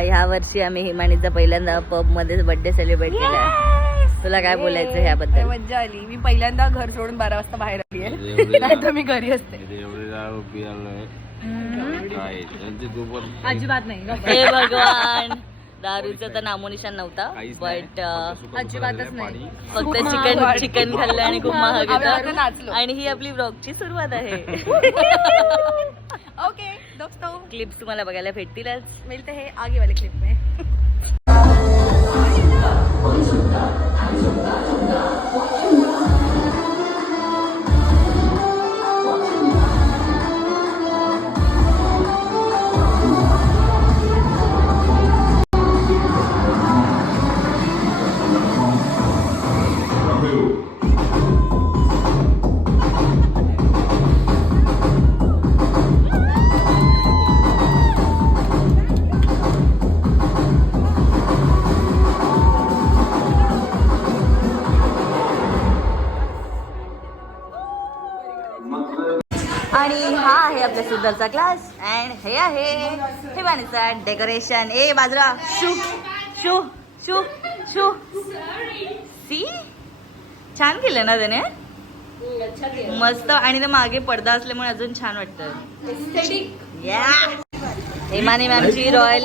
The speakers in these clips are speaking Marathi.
ह्या वर्षी आम्ही हिमानीचा पहिल्यांदा पब मध्ये बर्थडे सेलिब्रेट केला. तुला काय बोलायचं ह्याबद्दल? मज्जा आली. मी पहिल्यांदा घर सोडून 12 वाजता बाहेर आली आहे. नाही तर मी घरी असते. अजिबात नाही. हे भगवान, दारूचा तर नामोनिशान नव्हता. बट अजिबातच नाही. फक्त चिकन खाल्लं आणि खूप महाग होतं. नाचलो. आणि ही आपली ब्लॉगची सुरुवात आहे. ओके दोस्तों, क्लिप्स तुम्हाला बघायला भेटतीलच. मिलते हैं आगे वाले क्लिप में. आणि हा आहे आपल्या सिद्धरचा क्लास. अँड हे आहे हिमानीचा डेकोरेशन. ए बाजूला शू शू शू शू. सी छान केलं ना त्याने, मस्त. आणि ते मागे पडदा असल्यामुळे अजून छान वाटतं. या हिमानी मॅमची रॉयल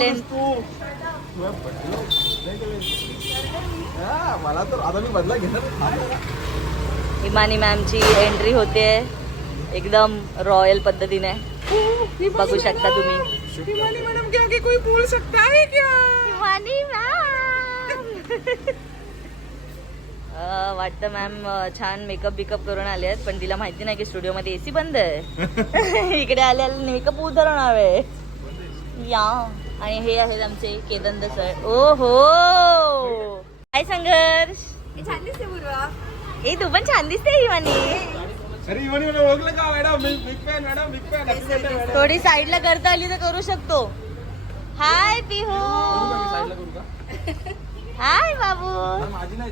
हिमानी मॅमची एंट्री होते एकदम रॉयल पद्धतीने. बघू शकता तुम्ही. हिमानी मैडम के आगे कोई बोल सकता है क्या? हिमानी मॅम वाटतं मॅम छान मेकअप बिकअप करून आले आहेत, पण तिला माहिती नाही की स्टुडिओ मध्ये एसी बंद आहे. इकडे आल्याला मेकअप उतरणार आहे. या आणि हे आहेत आमचे केदंद सर. ओ हो, काय संघर्ष. छान दिसते पूर्वा. ए तू पण छान दिसते हिमानी. अरे हिमानी मला ओळखलं का madam? Big fan madam, big fan. थोडी साईडला करता आली तर करू शकतो. हाय पिहू. हाय बाबू. माझी नाही.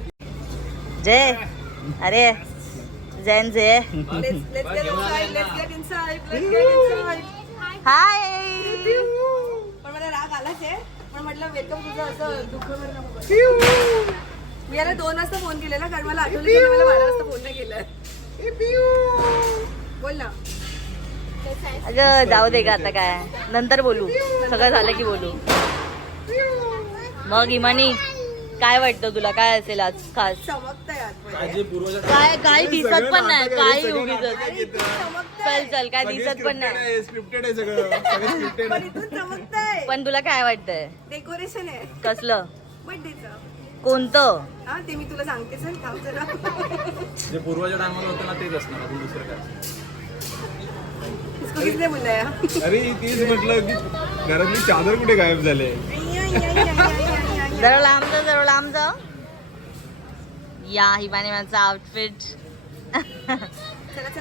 जय. अरे जैन जय. हाय. पण मला राग आलाच आहे, पण म्हटलं वेलकम तुझं असं दुःख नको. मी याला 2 वाजता फोन केलेला, कारण मला आठवलं की मला 12 वाजता फोन नाही केलाय. बोल ना. अगं जाऊ दे का, आता काय नंतर बोलू. सगळं झालं की बोलू. मग हिमानी काय वाटतं तुला, काय असेल आज खास? चमकतंय काय काही दिसत पण नाही. काही उगीच चल चल काय दिसत पण नाही. स्क्रिप्टेड आहे सगळं. चमकतंय. पण तुला काय वाटतंय? डेकोरेशन आहे. कसलं? बर्थडेचं. कोणतं? हा ते मी तुला सांगते. सर थांब जरा. जे पूर्वाच्या टायमाला होतं ना तेच असणार, अजून दुसरं काय. इसको किसने बुलाया? अरे तीच म्हटलं की घरातली चादर कुठे गायब झाले. जरा लांब जा, जरा लांब जा. या हिमानी मॅमचा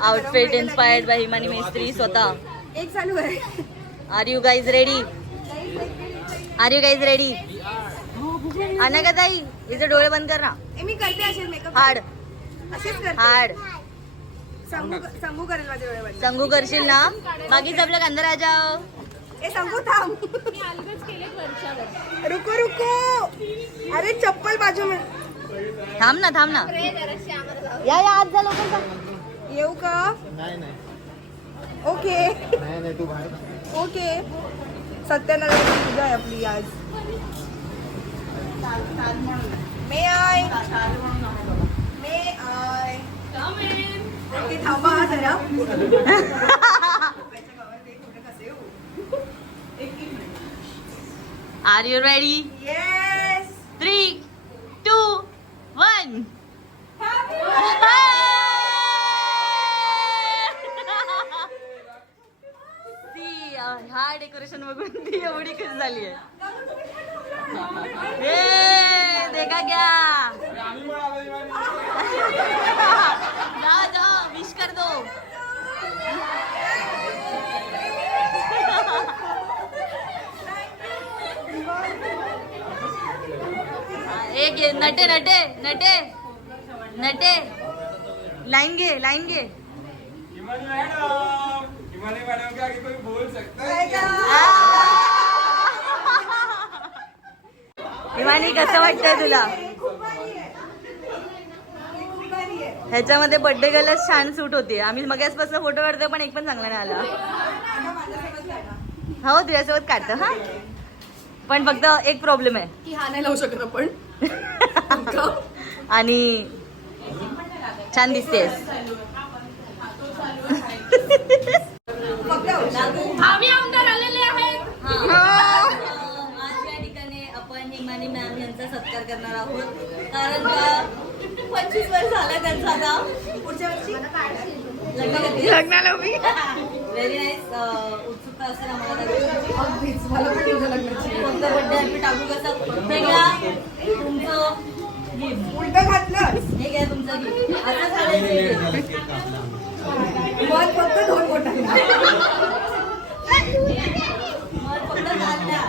outfit inspired by Himani Mistry स्वतः. एक चालू आहे. Are you guys ready? Are you guys ready? Anagha tai हिचे डोळे बंद कर ना. मी करते असेच मेकअप. हाड असेच करते. हाड. संगू करेल माझे डोळे बंद. संगू करशील ना? बाकी सब लोग अंदर आ जाओ. ए संगू थांब. रुको रुको. अरे चप्पल बाजू में. थांब ना, थांब ना. या आज जा लवकर जा. येऊ का? नाही नाही ओके नाही नाही तू बाहेर. ओके. सत्यनारायण पूजा आहे आपली आज. मे आय. ओके थांबा हा जरा. Are you ready? येस. 3, 2, 1. हा डेकोरेशन बघून ती एवढी खुश झाली आहे. देखा क्या? जा विश कर दो. एक नटे नटे नटे नटे लाइन घे लाइन घे. हिमानी मैडम के आगे कोई बोल सकता है क्या? हिमानी कसं वाटतंय तुला? खूप भारी आहे. खूप भारी आहे. ह्याच्यामध्ये बर्थडे गर्ल छान सूट होती. आम्ही मगासपासून फोटो काढतोय पण एक पण चांगला नाही आला. आता माझ्यासोबत काढा. हो तुझ्यासोबत काढतो हा. पण फक्त एक प्रॉब्लेम आहे की हा नाही लावू शकत आपण. आणि छान दिसतेस. आम्ही आमदार आलेले आहेत. आज या ठिकाणी आपण हिमानी मॅम यांचा सत्कार करणार आहोत कारण का 25 वर्ष झालं त्यांचं आता. पुढच्या वर्षी लग्नाला व्हेरी नाईस. उत्सुकता असेल आम्हाला अगदीच. मला पण तुझ्या लग्नाची कोणतं बर्थडे आम्ही टाकू कसं हे घ्या तुमचं gift. उलटं घातलं. हे घ्या तुमचं gift. आता झालं मग फक्त 2 बोटांना. मग फक्त घालत्या.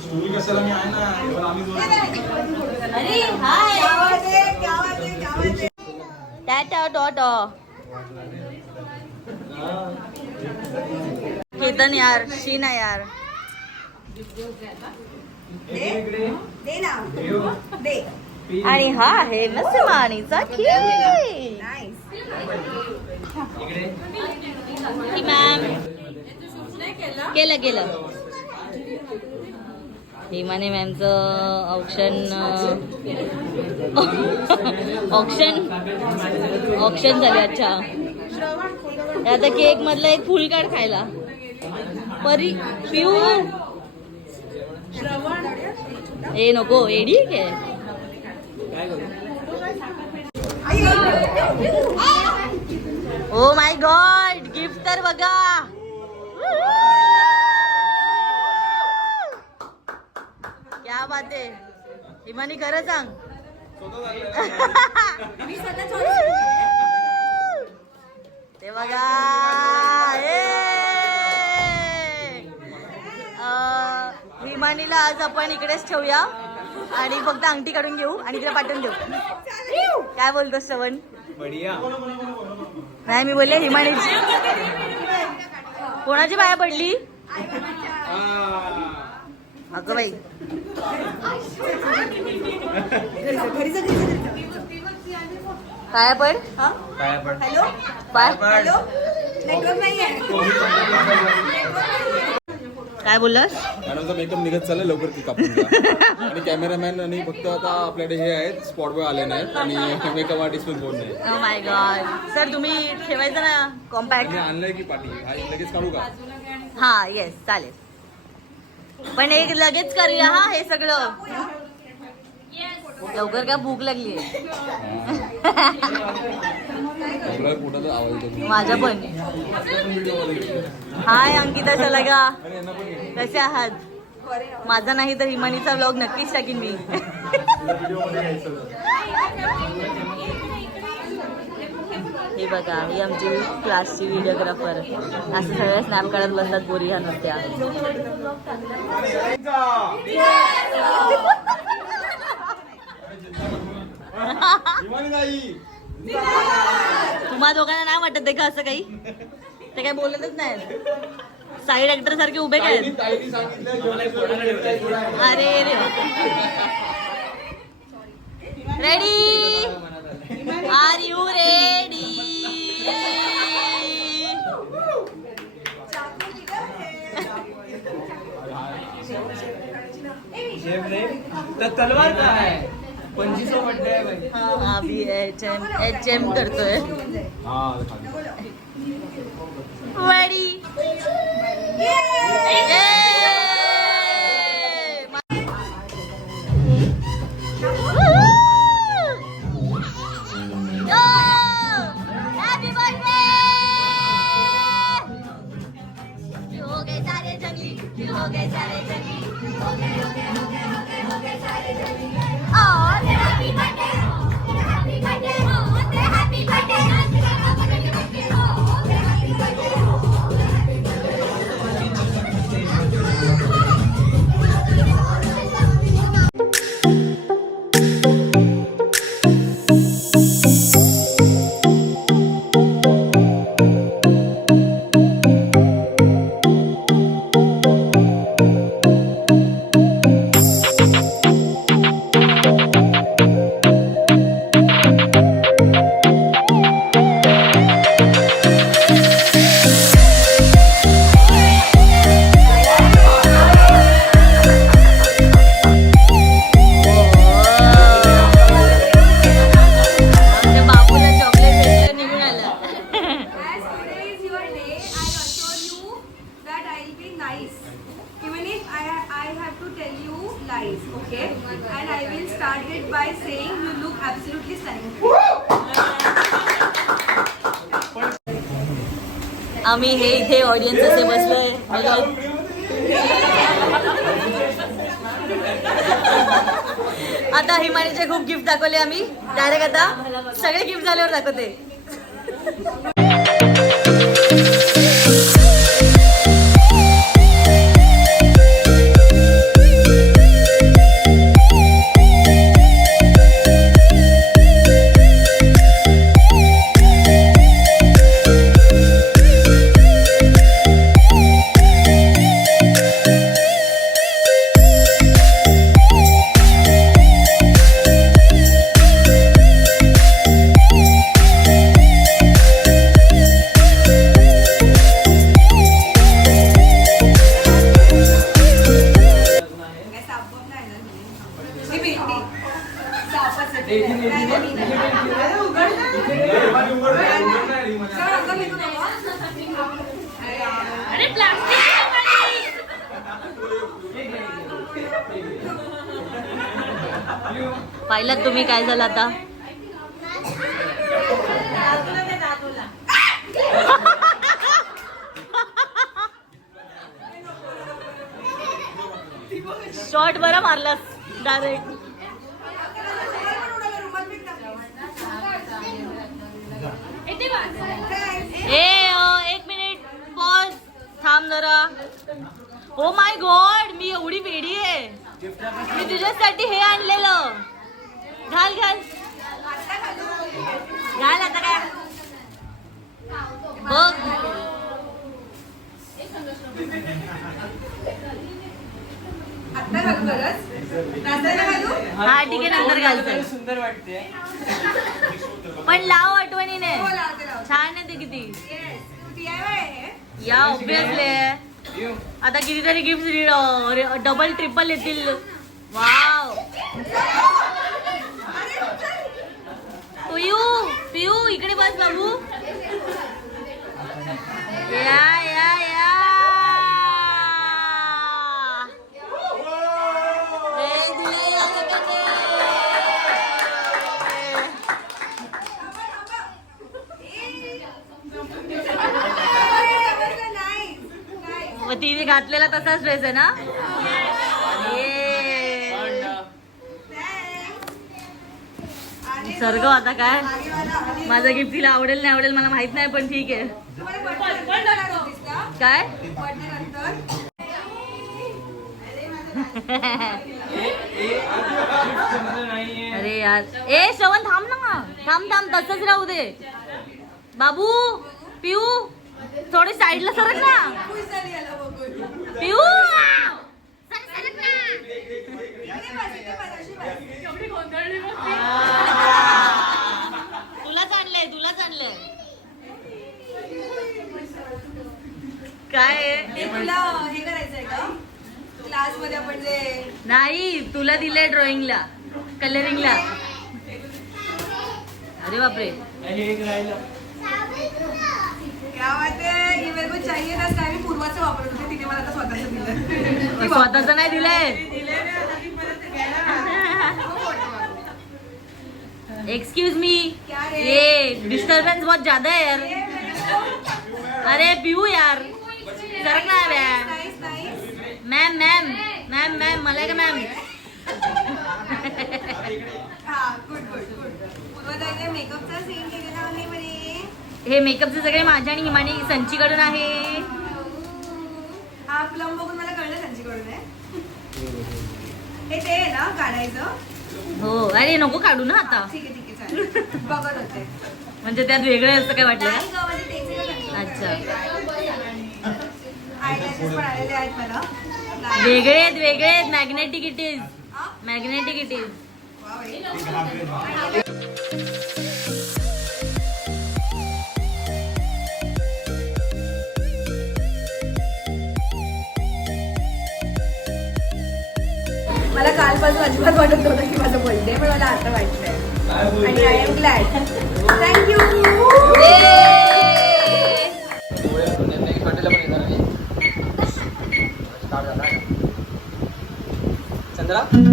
स्टोरी कशाला मी आहे ना पण आम्ही दोन अरे हाय गावाचे गावाचे गावाचे. टाटा डॉटो. केतन यार शीना यार. दे ना दे. आणि हा आहे मस्मानीचा केक. नाईस. की मॅम केलं केलं. हिमानी मॅमचं ऑप्शन झाले. अच्छा आता केक मधलं एक फुल काढ खायला. परी पिऊ ए नको एडी काय. ओ माय गॉड गिफ्ट तर बघा. क्या बात आहे. हिमानी खरं सांग. ते बघा हिमानीला आज आपण इकडेच ठेवूया आणि फक्त अंगठी काढून घेऊ आणि तिला पाठवून देऊ. काय बोलतो श्रवण? नाही मी बोलले हिमानीची. कोणाची पाया पडली अगं बाई? पाया पड. हॅलो पाय हॅलो. नेटवर्क नाहीये. काय बोललास? मॅडमचा मेकअप निघत चाललाय लवकर की कापून द्या. आणि कॅमेरामॅन आणि फक्त आता आपल्याकडे हे आहेत स्पॉट बॉय आले नाहीत आणि मेकअप आर्टिस्ट पण कोण नाही. Oh my God. सर तुम्ही ठेवायचं ना कॉम्पॅक्ट. आणि आणलंय की पाठी हा लगेच काढू का? हा येस चालेल. पण एक लगेच करूया हा हे सगळं लवकर. का भूक लागली कुठं आवाज येतो. माझ्या पण. हाय अंकिता सलगा कसे आहात? माझा नाही तर हिमानीचा व्लॉग नक्कीच टाकीन मी. हे बघा ही आमची क्लासची व्हिडिओग्राफर. असं सगळ्या स्नॅप काढत बसतात बोरी ह्या नुसत्या. तुम्हा दोघांना नाही वाटत ते का असं काही? ते काही बोलतच नाही. साईड ऍक्टर सारखे उभे काय. अरे रेडी आर यू रेडी? तलवार का है 2500 बर्थडे है भाई. हा अभी HM करतोय. Ready happy birthday. हो गए सारे जंगली, हो गए सारे जंगली, हो गए हो गए हो गए हो गए हो गए सारे जंगली. और happy birthday happy birthday happy birthday eyes, okay? And I will start it by saying you look absolutely stunning. आम्ही हे इथे ऑडियन्स असे बसलोय. आता हिमानीचे खूप गिफ्ट दाखवले आम्ही. डायरेक्ट आता सगळे गिफ्ट झाल्यावर दाखवते. काय सापच नाही ना मी भेटली. सापच आहे. नाही, नाही, नाही. अरे उघड ना. चल, आता मी तुला बघ. अरे यार. पाहिलात तुम्ही काय झालं आता. शॉट बरा मारलास डायरेक्ट. एक मिनिट पॉज. थांब जरा. ओ माय गॉड, मी एवढी वेडी आहे. मी तुझ्यासाठी हे आणलेलं. घाल घाल घाल आता काय बघ. आता घालू गरज. नंतर घालू. हा ठीक आहे, नंतर घालतो. सुंदर वाटते. पण लाव आठवणीने. हो, लावते, लावते. छान आहे ते किती. Yes. DIY आहे. या ऑब्विसली आता कितीतरी गिफ्ट डबल ट्रिपल येतील. वाव. पियू पियू इकडे बस बाबू. या या या. हे दिले असं केले. मग तिने घातलेला तसाच ड्रेस आहे ना. सर्ग आता काय माझं गिफ्ट तिला आवडेल नाही आवडेल मला माहित नाही, पण ठीक आहे. काय अरे यार. ए श्रवण थांब ना. थांब थांब तसंच राहू दे. बाबू पिऊ थोडी साईडला सरक ना. पिऊ सरक ना. तुलाच आणलंय तुलाच आणलंय. काय आहे? तुला हे करायचंय का क्लास मध्ये आपण जे नाही तुला दिलंय ड्रॉइंगला कलरिंगला. अरे बापरे. क्या बात है. ये मेरे को चाहिए ना. काय मी पूर्वाचं वापरत होते, तिने मला आता स्वतःचं दिलं. स्वतःच नाही दिलंय. Excuse me. क्या रे? ये डिस्टर्बेंस बहुत ज्यादा है यार. अरे पिऊ यार सरक ना यार. Nice nice. Ma'am ma'am ma'am ma'am मला का मॅम. हा गुड गुड गुड. पूर्वताईने मेकअपचा सीन केलेला आहे म्हणे. हे मेकअपचे सगळे माझ्या आणि हिमानी संचीकडून आहे. हा प्लम बघून मला कळलं त्यांच्याकडून आहे. हे ते आहे ना काढायचं. हो अरे नको काढू ना आता. ठीक आहे ठीक आहे चालेल. बघत होते. म्हणजे त्यात वेगळं असं काय वाटलं नाही का? गं, म्हणजे तेच आहे. अच्छा आयलॅशेस पण आलेले आहेत मला. वेगळे आहेत वेगळे आहेत. Magnetic it is. हा? Magnetic it is. वा बाई. मला कालपासून अजिबात वाटत नव्हतं की माझा बर्थडे, पण मला आता वाटलंय आणि I am glad. Thank you. Chandra बाजरा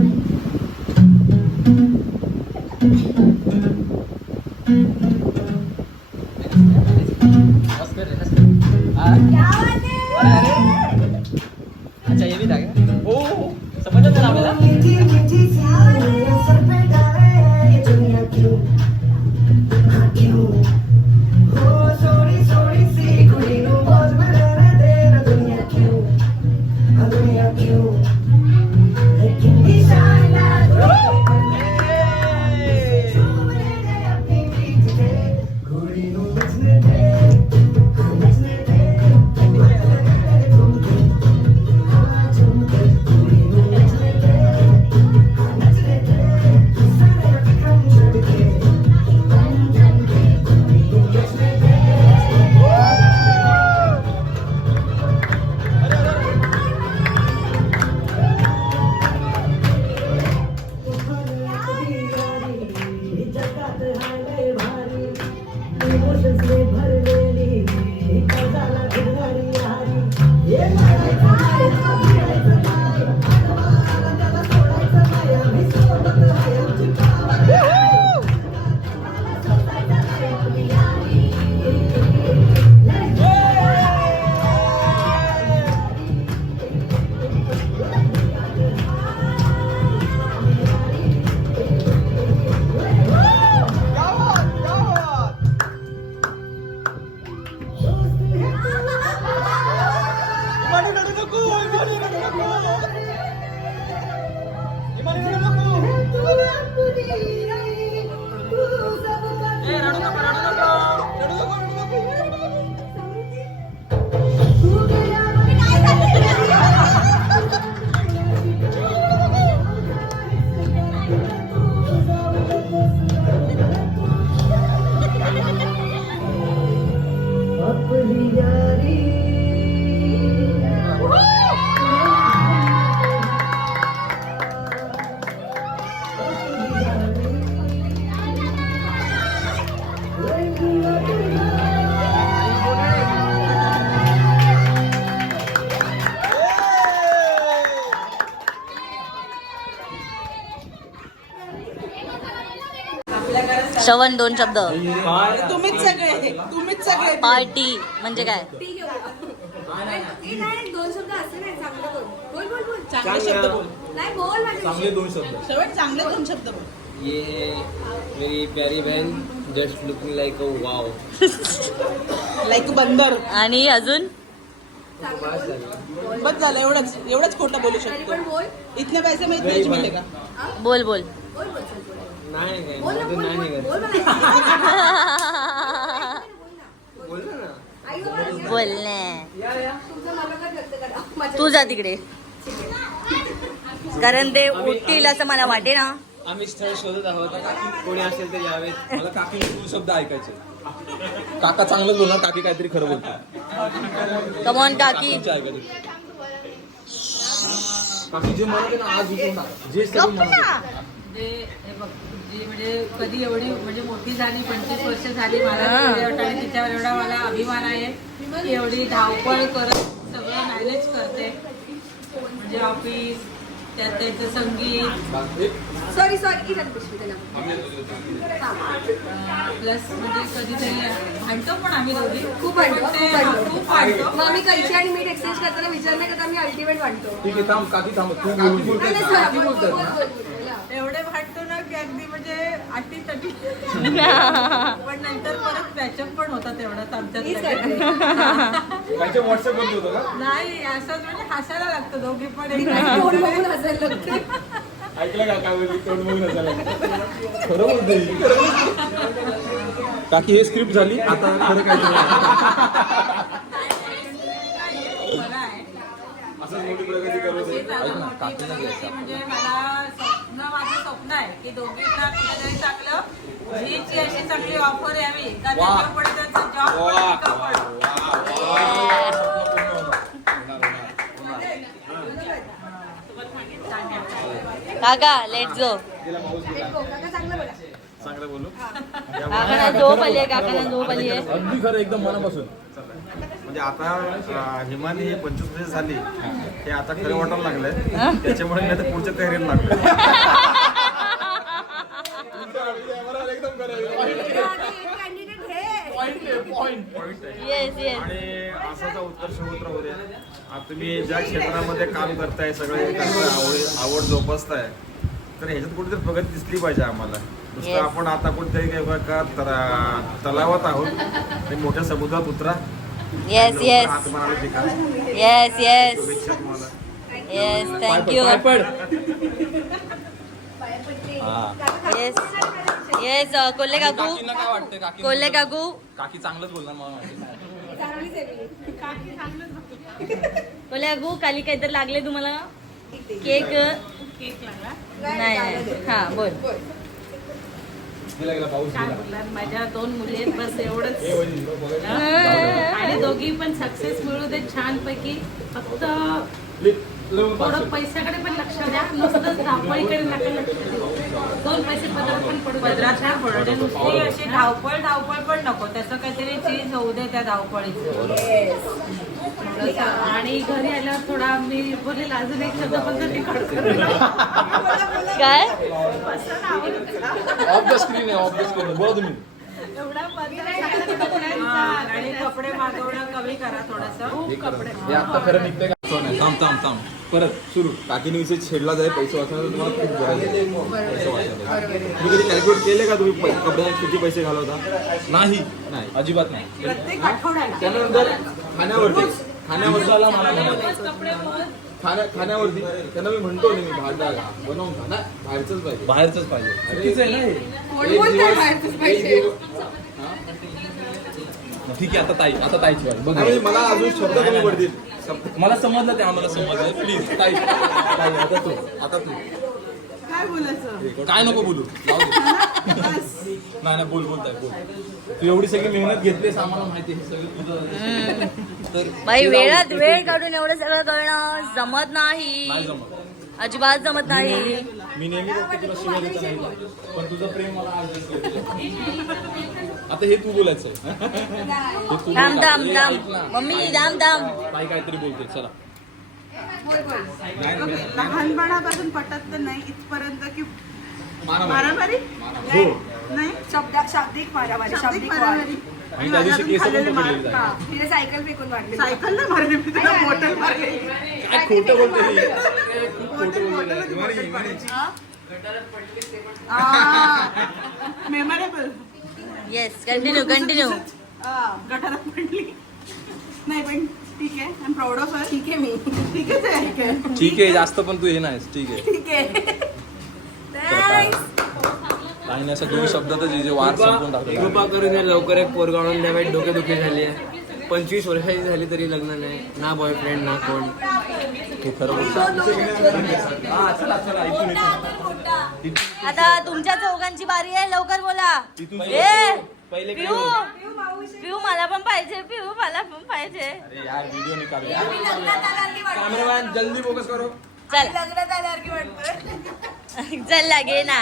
अच्छा ये भी था क्या? ओ समझ आता आपल्याला श्रवण 2 शब्द. तुम्हीच सगळे पार्टी म्हणजे काय? नाही 2 शब्द असले नाही चांगलं बोल बोल बोल चांगले शब्द बोल. नाही बोल चांगले 2 शब्द. चांगले 2 शब्द बोल. ये मेरी प्यारी बहन जस्ट लुकिंग लाइक अ वाव. लाईक बंदर. आणि अजून बस झालं एवढंच खोटं बोलू शकतो. इतने पैसे में इतना मिलेगा. बोल बोल. नाही काय माझं नाही निघत. बोलणे तू जा तिकडे, कारण ते उठतील असं मला वाटे ना. आम्ही स्थळ शोधत आहोत. कोणी असेल तर यावेत. मला काकीचे 2 शब्द ऐकायचे. काका चांगलंच बोलणार, काकी काहीतरी खरं बोलतात. कमॉन काकी. काकींचे ऐकायचे. काकी जे म्हणते ना आज उठून टाक. जे सगळं गप्प म्हणते. ना. हे बघ जी म्हणजे कधी एवढी म्हणजे मोठी झाली 25 वर्ष झाली मला हा. आणि तिच्यावर एवढा मला अभिमान आहे की एवढी धावपळ करत सगळं मॅनेज करते. म्हणजे ऑफिस त्यात त्याचं संगीत सॉरी प्लस म्हणजे कधीतरी भांडतो पण आम्ही दोघी खूप भांडतो, पण ते खूप भांडतो. खूप भांडतो. मग आम्ही कैची आणि मीठ एक्सचेंज करताना विचार नाही करता आम्ही अल्टिमेट वाटतो. ठीक आहे थांब काकी थांब. तू बोल. काकी बोलतात ना. एवढे भांडतो ना की अगदी म्हणजे अटी तटी पण नंतर परत पॅचअप पण होतात तेवढाच आमच्यात हीच लगेच. करते. काहीच्या व्हॉट्सअप वरती होतं का? नाही असंच म्हणजे हसायला लागतं दोघी पण ती माझी तोंड बघून हसायला लागते. ऐकलं का काय बोलली? तोंड बघून हसायला लागलं. खरं बोलते ही. काकी हे स्क्रिप्ट झाली आता खरं काय बरं आहे. असंच मोठी प्रगती करू दे. तेच आता मोठी प्रगती म्हणजे माझं स्वप्न आहे की दोघींना कुठेतरी चांगलं जीची अशी चांगली ऑफर यावी का त्याच्या पुढे त्यांचा जॉब काका लेट्स गो. काका चांगलं बोला. चांगलं बोलू. काकांना झोप आली आहे, काकांना झोप आली आहे. अगदी खरं एकदम मनापासून. म्हणजे आता हिमानी ही 25 वर्ष झाली हे आता खरं वाटायला लागलंय त्याच्यामुळे मी आता पुढच्या तयारीला लागलो. एकदम येस येस. आणि असाच उत्कर्ष होत राहू द्या. आता तुम्ही ज्या क्षेत्रामध्ये काम करताय सगळे करताय आवड जोपासताय तर ह्याच्यात कुठेतरी प्रगती दिसली पाहिजे आम्हाला. नुसतं Yes. आपण आता कुठेतरी तलावात आहोत ते मोठ्या समुद्रात उतरा. येस येस हात मारायला शिका. येस येस शुभेच्छा तुम्हाला. Yes. Thank you. Yes yes. Kolhe काकू, काकींना काय वाटतंय? काकी कोल्हे काकू, काकी चांगलंच बोलणार मला वाटतं. कोल्हे काकू, काली काहीतरी लागले तुम्हाला केक? केक लागला. नाही नाही. हा बोल. गेला पाऊस काय गेला. बोलणार, माझ्या 2 मुली आहेत बस एवढंच. हे वहिनी, लोक बघायला. आणि दोघी पण सक्सेस मिळू दे छानपैकी. फक्त लवकर थोडं पाऊस. पैशाकडे पण लक्ष द्या, नुसतंच धावपळीकडे नका लक्ष देऊ. 2 पैसे पदरात पण पडू द्या. नुसती अशी धावपळ पण नको, त्याचं काहीतरी चीज होऊ दे त्या धावपळीचं. आणि घरी आल्यावर थोडा मी बोलेल अजून एक शब्द पण तर रेकॉर्ड करू. काय? ऑफ द स्क्रीन आहे, ऑफ द स्क्रीन. बोला तुम्ही. आणि कपडे मागवणं कमी करा थोडंसं. हे आता खरं निघतंय का? थांब परत सुरू. काकीने विषय छेडला जाईल पैसे वाचवण्याचं तुम्हाला खूप गरज आहे. पैसे वाचवण्याचं तुम्ही कधी कॅल्क्युलेट केले का तुम्ही कपड्यात किती पैसे घालवता? नाही अजिबात नाही. प्रत्येक आठवड्याला त्यानंतर खाण्यावरती खाण्यावरती त्यांना मी म्हणतो मी भांडा बनवून खा ना, बाहेरचंच पाहिजे. ठीक आहे. आता ताईची वाट बघ. मला अजून शब्द कमी पडतील. मला समजलं ते आम्हाला समजलं. प्लीज ताई आता तू काय बोलायचं? काय नको बोलू. नाही बोल तू एवढी सगळी मेहनत घेतलीस आम्हाला माहिती आहे सगळं तुझं. तर बाई वेळात वेळ काढून एवढं सगळं करणं जमत नाही नाही, जमत. अजिबात जमत नाही. मी नेहमी फक्त तुला शिवाय देत नाही पण तुझं प्रेम मला आज दिसलं. आता हे तू बोलायचं. हे तू थांब बोल. थांब हे थांब ऐक ना. मम्मी, थांब थांब. ताई काहीतरी बोलते. चला. लहानपणापासून पटत तर नाही इथपर्यंत की मारामारी. मारामारी नाही, शाब्दिक मारामारी, शाब्दिक वाद. मारामारी. आणि त्या दिवशी केस पण पकडलेले जायचे. तिने सायकल फेकून वाटली. सायकल नाही मारली मी तुला, बॉटल मारली. काय खोटं बोलते ही. खूप खोटं बोलते. मेमोरेबल. येस. कंटिन्यू. गटारात पडली नाही पण ठीक आहे. I am proud of her. ठीक आहे मी. ठीक आहे. ठीक आहे जास्त पण तू हे नाहीस. ठीक आहे. ठीक आहे. काही नाही असं दोन शब्दातच जे वार संपून टाकतो. कृपा करून या लवकर एक पोरगा आणून द्या. वाईट डोकेदुखी झाली आहे. 25 वर्षाची झाली तरी लग्न नाही ना, बॉयफ्रेंड ना कोण. तू खरं बोलतो. चला इथून. आता तुमच्या चौघांची बारी आहे, लवकर बोला. पहिले पिऊ पिऊ मला पण पाहिजे, पिऊ मला पण पाहिजे. अरे यार व्हिडिओ निकाल. कॅमेरामॅन जल्दी फोकस करो. चल लग्नात आल्यावर की वाटतं चल लागे ना.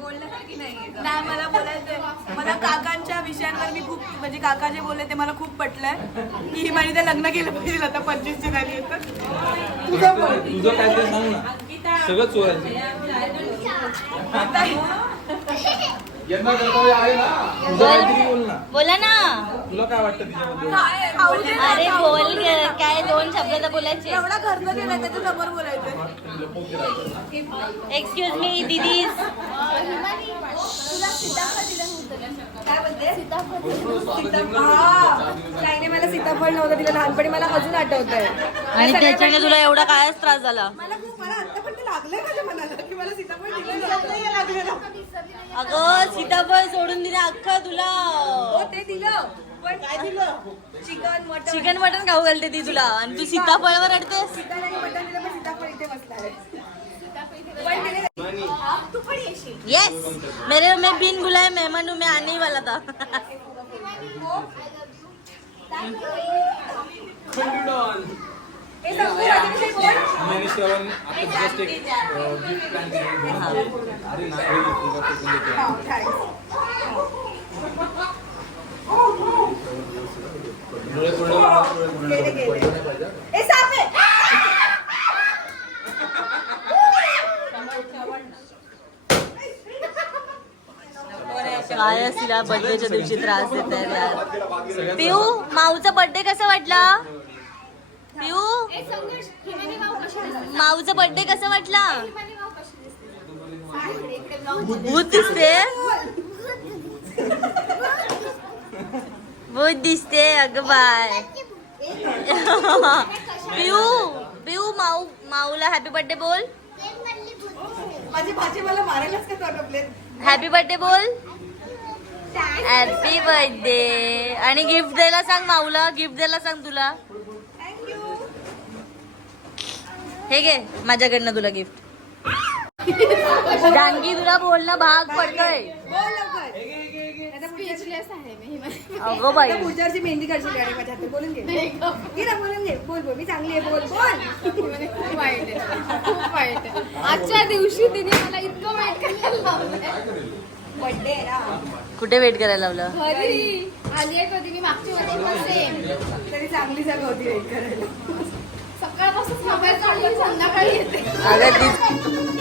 बोलण्यासारखी नाहीये. नाही मला बोलायचंय. मला काकांच्या विषयांवर मी खूप म्हणजे काका जे बोलले ते मला खूप पटलंय की ही माझी लग्न केलं पाहिजे. आता 25 ची झाली तर तुझं बोल. तुझं काय ते सांग ना. सगळं चोरायचं. यंदा कर्तव्य आहे ना. तुझं काहीतरी बोल ना. बोला ना. तुला काय वाटतं तिच्याबद्दल? खाऊ दे ना, अरे खाऊ बोल दे. काय 2 शब्द तर बोलायचे. एवढा खर्च केलाय त्याच्या समोर बोलायचं. Excuse me didis. काय बोलते? काही नाही, मला सीताफळ नव्हतं दिलं लहानपणी. मला अजून आठवत आहे. आणि त्याच्याने तुला एवढा कायच त्रास झाला? मला आता पण ते लागलंय माझ्या मनाला की मला सीताफळ दिलं लागलेलं. अगं सीताफळ सोडून दिलं अख्खा तुला. हो ते दिलं पण काय दिलं? चिकन मटन खाऊ घालते ती तुला आणि तू सीताफळवर अडतेस. चिकन आणि मटण दिलं पण सीताफळ इथे बसला आहे. पण दिले. तू पण येशील. यस मैं बिन बुलाए मेहमान हूँ, मैं आने ही वाला था. हे सांगू राजविषयी बोल. मी श्रवण आता जस्ट एक गिफ्ट प्लॅन केलं. अरे नाही डोळे पूर्ण ए साप आहे. काय तिला बर्थडेच्या दिवशी त्रास देत आहे यार. पिऊ माऊचा बर्थडे कसा वाटला? पिऊ माऊचा बर्थडे कसा वाटला? भूत दिसते, भूत दिसते अगं बाय. पिऊ पिऊ माऊला हॅपी बर्थडे बोल. माझी भाजी मला मारायलाच का तोडपले. हॅपी बर्थडे बोल. Happy birthday. आणि गिफ्ट द्यायला सांग माऊला, गिफ्ट द्यायला सांग तुला. हे घे माझ्याकडनं तुला गिफ्ट. डांगी तुला बोलणं भाग पडतोय. बोल लवकर. अगो बाई पूजाची मेहंदी काढशील गाडी माझ्या हातात. बोलून घे. घे ना, बोलून घे. बोल बोल, मी चांगली आहे. बोल बोल. खूप वाईट आहे, खूप वाईट आहे. आजच्या दिवशी तिने मला इतकं वाईट करायला लावलंय. बर्थडे ना, कुठे वेट करायला लावलं? घरी आली आहे कधी मी मागच्या वर्षी पण सेम तरी चांगली जागा होती वेट करायला. सकाळपासून मोबाईल काढून संध्याकाळी येते. अगं ती